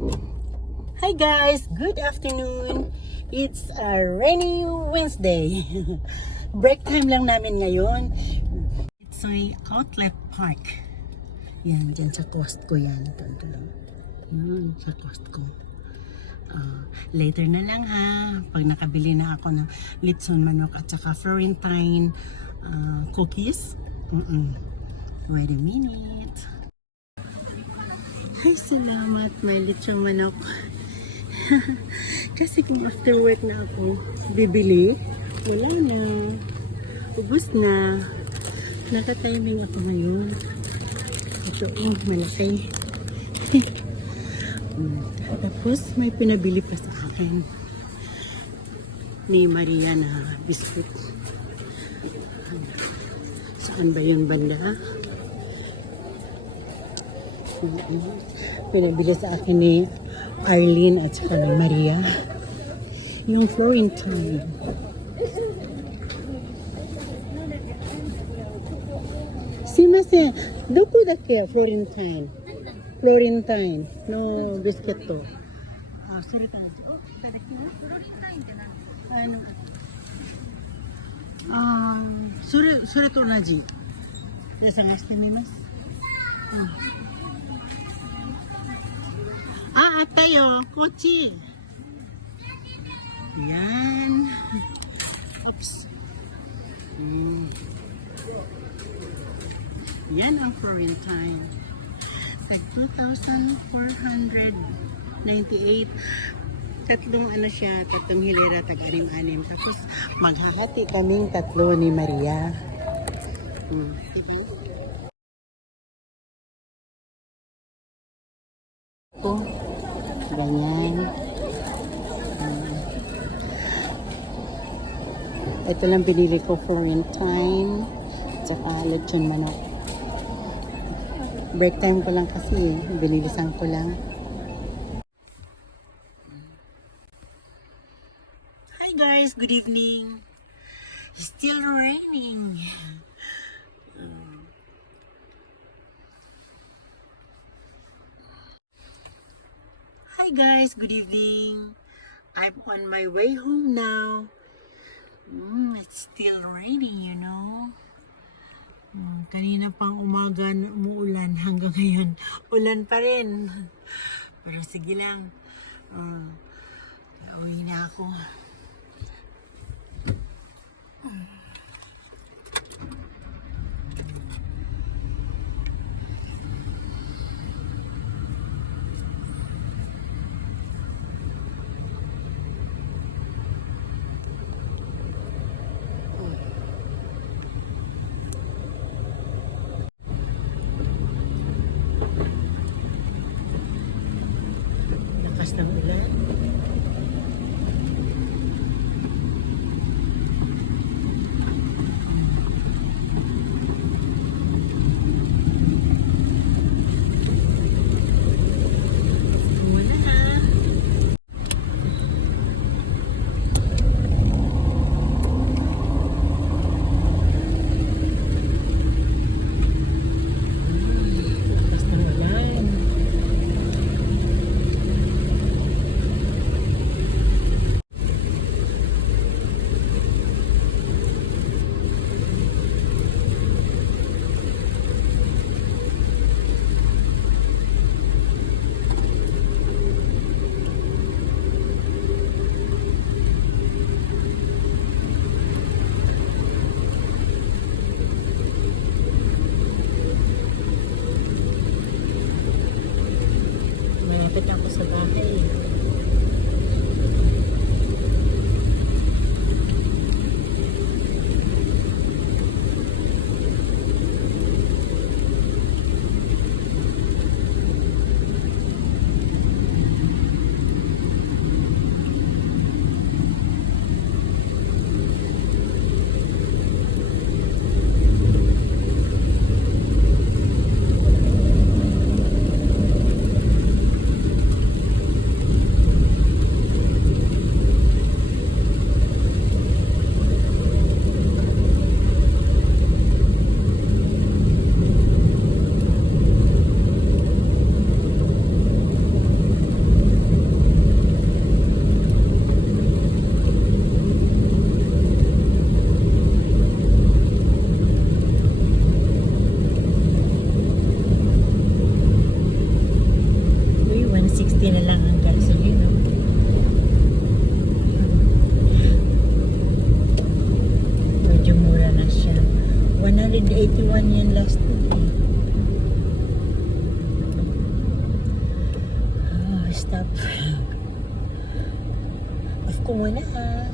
Hi guys, good afternoon. It's a rainy Wednesday. Break time lang namin ngayon. It's a outlet park. Yan, dyan sa Costco yan. Ito lang. Yan, sa Costco. Later na lang ha. Pag nakabili na ako ng litson manok at saka Florentine cookies. Wait a minute. Ay, salamat. May litson manok. Kasi kung after work na ako bibili, wala na. Ubus na. Naka-timing ako ngayon. Ito, malaki. Tapos may pinabili pa sa akin ni Maria na biskuit. Saan ba yung banda? Pinabili sa akin ni Arlene at saka ni Maria yung Florentine. Simasen, doko dake Florentine? Florentine no biscuit to. Sorry ka na. Florentine ka na. Ano? Sore to onaji. Desangashite mimasu. Atayo, kochi. Yan. Oops. Yan ang Florentine. Tag 2,498. Tatlong ano siya, tatlong hilera, tag 6-6. Tapos maghahati kaming tatlo ni Maria. Diba? Ito. Ganyan. Ito lang binili ko Florentine. Tsaka lechon manok. Break time ko lang kasi binilisan ko lang. Hi guys, good evening. It's still raining. Hi guys, good evening. I'm on my way home now. It's still raining, you know. Kanina pang umaga umuulan hanggang ngayon. Ulan pa rin. Pero sige lang. Uwi na ako. Lakas ng ulan. Malapit ako sa bahay. 81 yun last week. Oh, stop. Off ko muna ha.